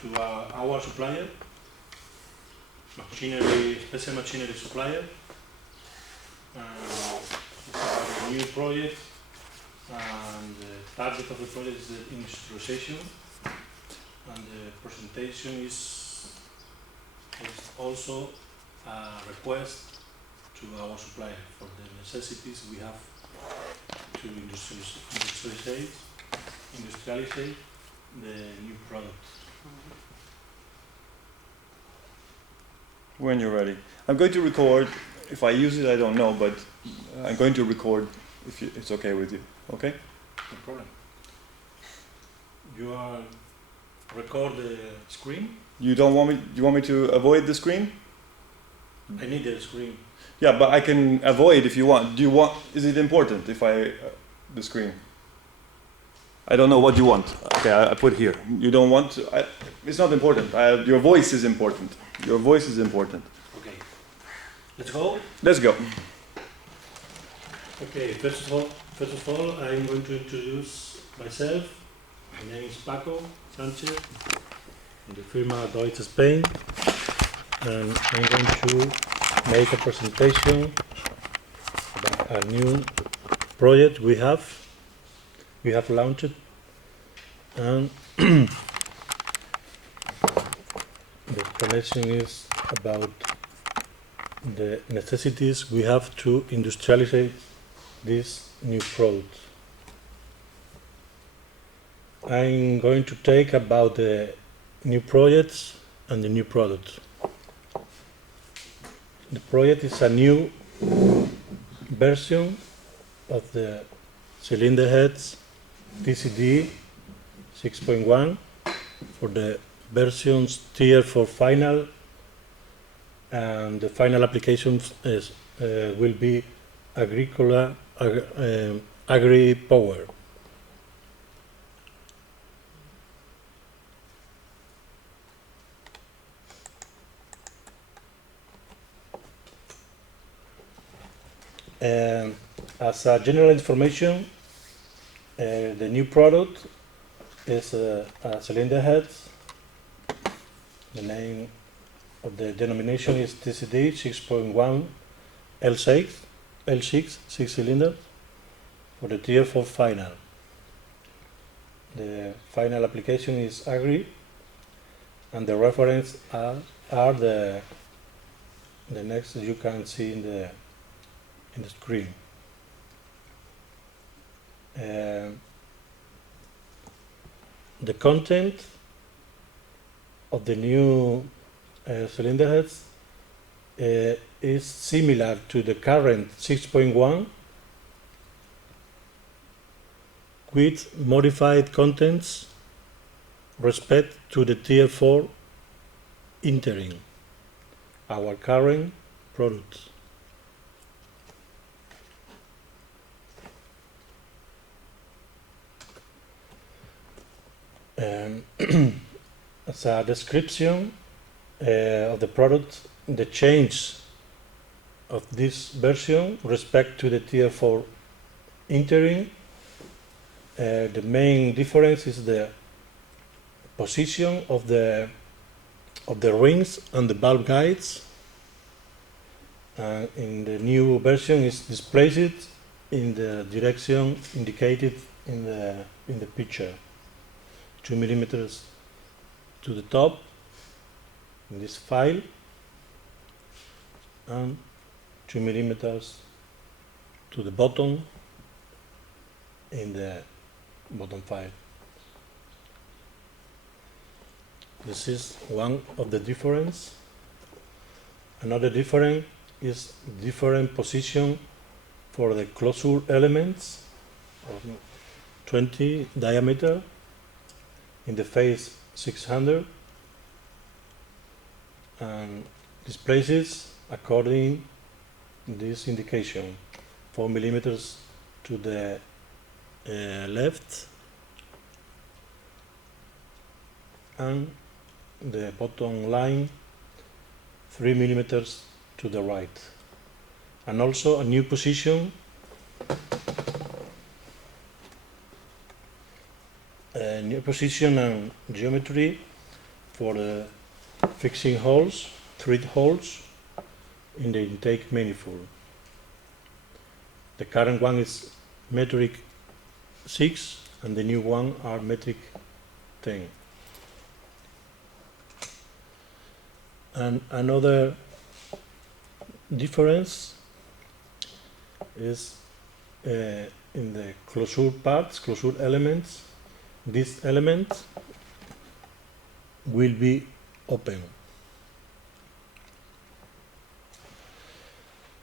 to our supplier, machinery, special machinery supplier. It's about a new project, and the target of the project is the industrialization, and the presentation is also a request to our supplier for the necessities we have to industrialize the new product. When you're ready. I'm going to record. If I use it, I don't know, but I'm going to record if it's okay with you. Okay? No problem. You are record the screen? You don't want me? Do you want me to avoid the screen? I need the screen. Yeah, but I can avoid if you want. Do you want? Is it important if I the screen? I don't know what you want. Okay, I put here. You don't want to, it's not important. Your voice is important. Your voice is important. Okay. Let's go. Let's go. Okay. First of all, I'm going to introduce myself. My name is Paco Sanchez, from the firma Deutsche Spain, and I'm going to make a presentation about a new project we have launched, and the explanation is about the necessities we have to industrialize this new product. I'm going to take about the new projects and the new product. The project is a new version of the cylinder heads TCD 6.1 for the versions tier for final, and the final application will be agri-power. As a general information, the new product is a cylinder head. The name of the denomination is TCD 6.1 L6, 6 cylinders, for the tier 4 final. The final application is agri, and the reference are the next you can see in the screen. The content of the new cylinder heads is similar to the current 6.1 with modified contents respect to the tier 4 entering our current products. As a description of the product, the change of this version respect to the tier 4 entering, the main difference is the position of the rings and the valve guides. In the new version is displaced in the direction indicated in the picture. 2 millimeters to the top in this file, and 2 millimeters to the bottom in the bottom file. This is one of the difference. Another difference is different position for the closure elements of 20 diameter in the phase 600, and displaces according this indication 4 millimeters to the left, and the bottom line 3 millimeters to the right, and also a new position and geometry for fixing holes, thread holes in the intake manifold. The current one is metric 6 and the new one are metric 10. And another difference is in the closure parts, closure elements. This element will be open.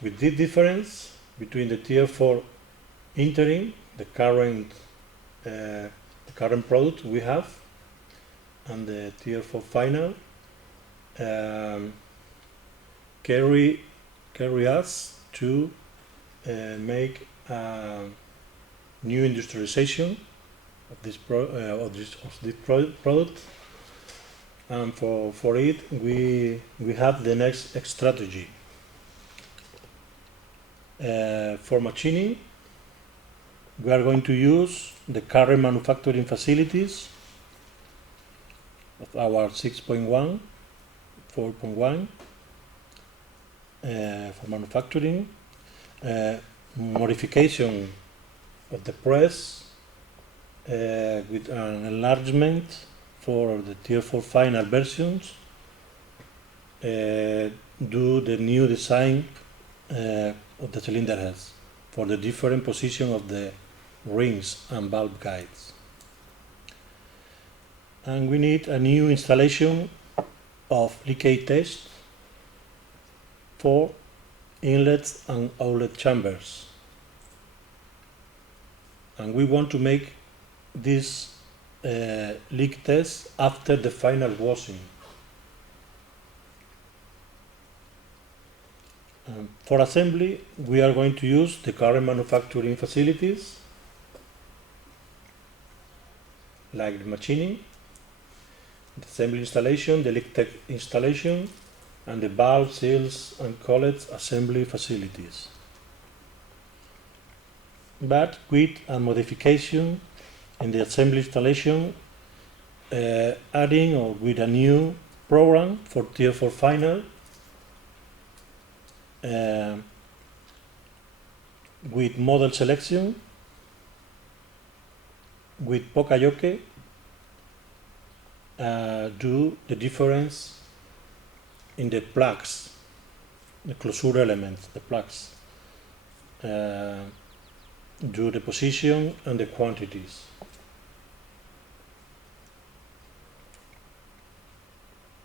With this difference between the tier 4 interim, the current product we have, and the tier 4 final, carry us to make a new industrialization of this product, and for it we have the next strategy. For machining, we are going to use the current manufacturing facilities of our 6.1, 4.1 for manufacturing, modification of the press with an enlargement for the tier 4 final versions, do the new design of the cylinder heads for the different position of the rings and valve guides. And we need a new installation of leakage test for inlets and outlet chambers. And we want to make this leak test after the final washing. For assembly, we are going to use the current manufacturing facilities, like the machining, the assembly installation, the leak tech installation, and the valve, seals, and collets assembly facilities. But with a modification in the assembly installation, adding or with a new program for tier 4 final, with model selection, with Pokayoke, do the difference in the plugs, the closure elements, the plugs, do the position and the quantities.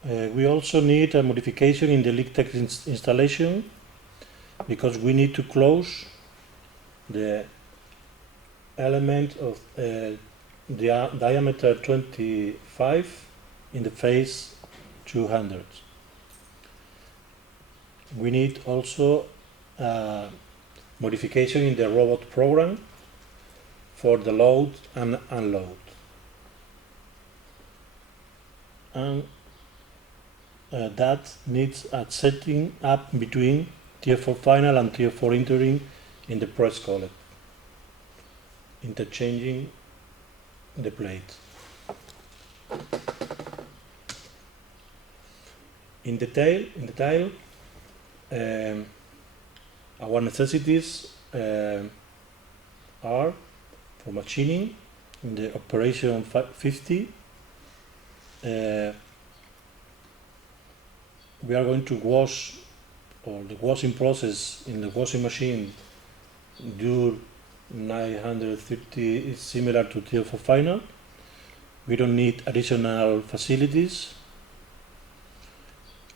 We also need a modification in the leak tech installation, because we need to close the element of diameter 25 in the face 200. We need also a modification in the robot program for the load and unload. And that needs a setting up between tier 4 final and tier 4 interim in the press collet, interchanging the plate. In detail, our necessities are for machining in the operation 50. We are going to wash, or the washing process in the washing machine do 950 is similar to tier 4 final. We don't need additional facilities,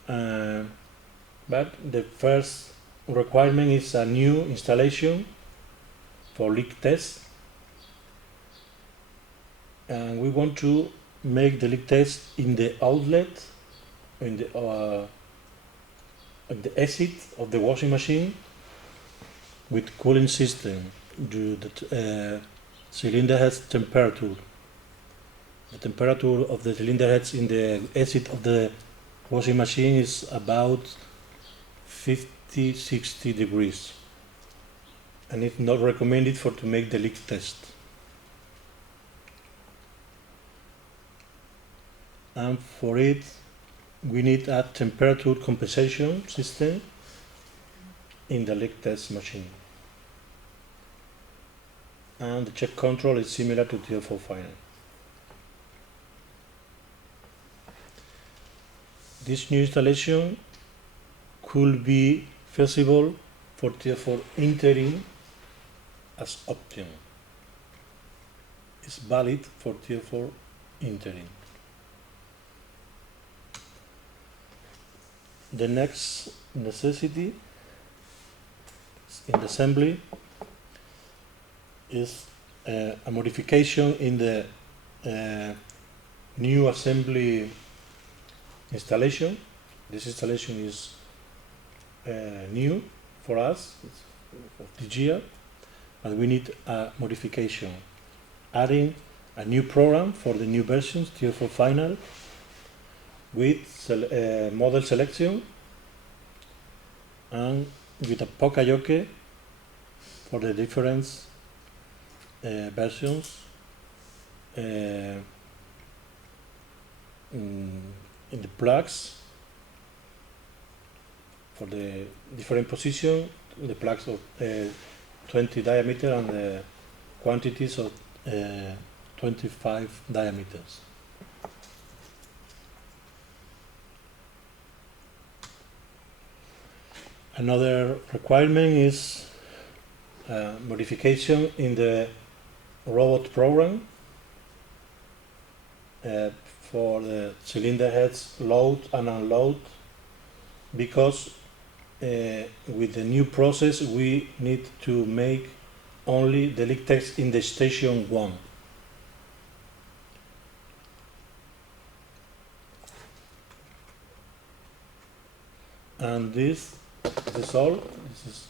but the first requirement is a new installation for leak test, and we want to make the leak test in the outlet, in the exit of the washing machine, with cooling system due to the cylinder heads temperature. The temperature of the cylinder heads in the exit of the washing machine is about 50-60 degrees, and it's not recommended to make the leak test. and for it we need a temperature compensation system in the leak test machine. And the check control is similar to Tier 4 final. This new installation could be feasible for Tier 4 interim as option. It's valid for Tier 4 interim. The next necessity in the assembly is a modification in the new assembly installation. This installation is new for us, it's for this year, and we need a modification, adding a new program for the new versions, Tier 4 final, with model selection and with a Pokayoke for the different versions in the plugs for the different position, the plugs of 20 diameter and the quantities of 25 diameters. Another requirement is modification in the robot program for the cylinder heads load and unload, because with the new process we need to make only the leak test in the station 1. And this is all. This is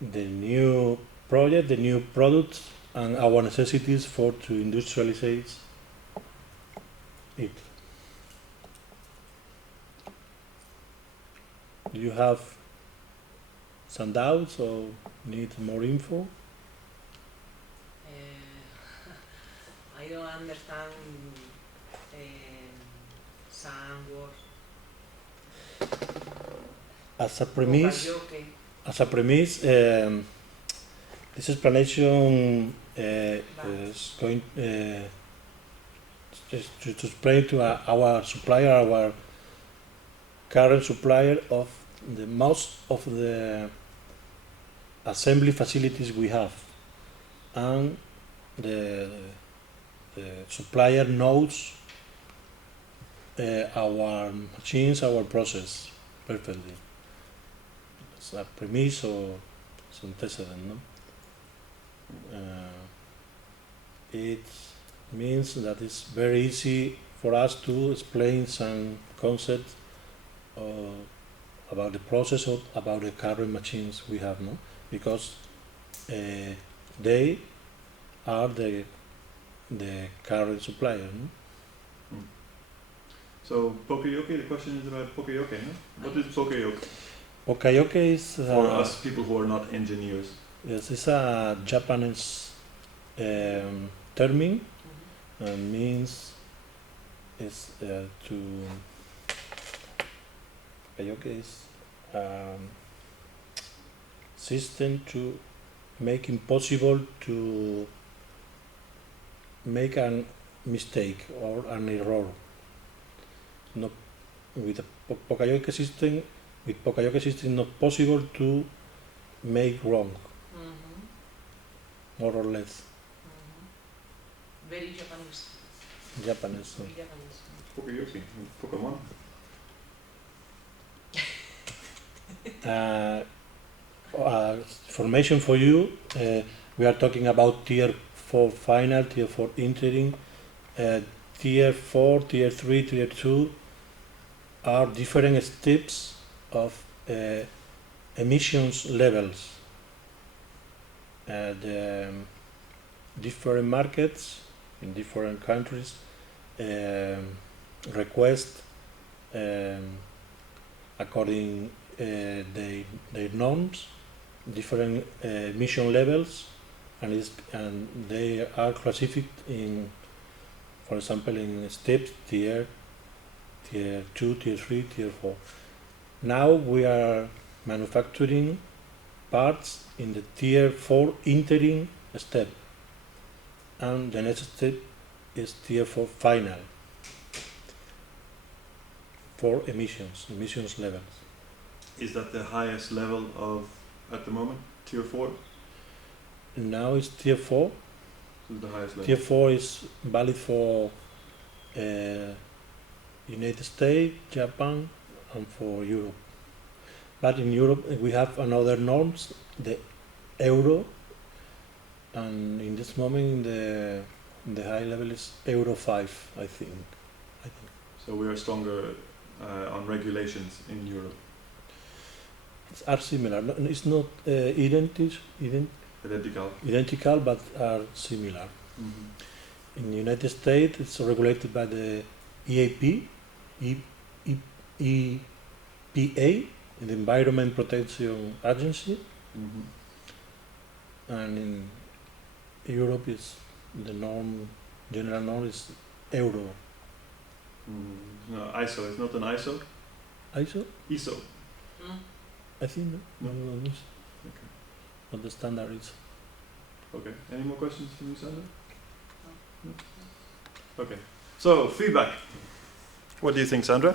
the new project, the new products, and our necessities for to industrialize it. Do you have some doubts or need more info? I don't understand some words. As a premise, Pokayoke. this explanation is going to explain to our supplier, our current supplier of the most of the assembly facilities we have, and the supplier knows our machines, our process perfectly. It's a premise or it's antecedent, no? It means that it's very easy for us to explain some concepts about the process or about the current machines we have, no? Because they are the current supplier, no? So Pokayoke, the question is about Pokayoke, no? What is Pokayoke? Pokayoke is For us people who are not engineers. yes, it's a Japanese terming, and means is to Pokayoke is system to make impossible to make a mistake or an error. No, with a Pokayoke system, not possible to make wrong, more or less. Very Japanese. Japanese. So. Very Japanese. Pokayoke, Pokemon. Information for you, we are talking about Tier 4 final, Tier 4 interim, Tier 4, Tier 3, Tier 2 are different steps of emissions levels. The different markets in different countries request according their norms different emission levels, and they are classified in, for example, in steps, tier, tier 2, tier 3, tier 4. Now we are manufacturing parts in the tier 4 interim step, and the next step is tier 4 final for emissions levels. Is that the highest level of at the moment? Tier 4? Now it's tier 4. This is the highest level. Tier 4 is valid for United States, Japan, and for Europe. But in Europe we have another norms, the Euro, and in this moment the high level is Euro 5, I think. So we are stronger on regulations in Europe. Are similar. It's not identical, but are similar. Mm-hmm. In the United States, it's regulated by the EPA, the Environment Protection Agency, Mm-hmm. and in Europe, is the general norm is Euro. Mm-hmm. No, ISO. It's not an ISO. ISO? ISO. Hmm? I think no. Okay. What the standard is. Okay. Any more questions from you, Sandra? No? Okay. So feedback. What do you think, Sandra?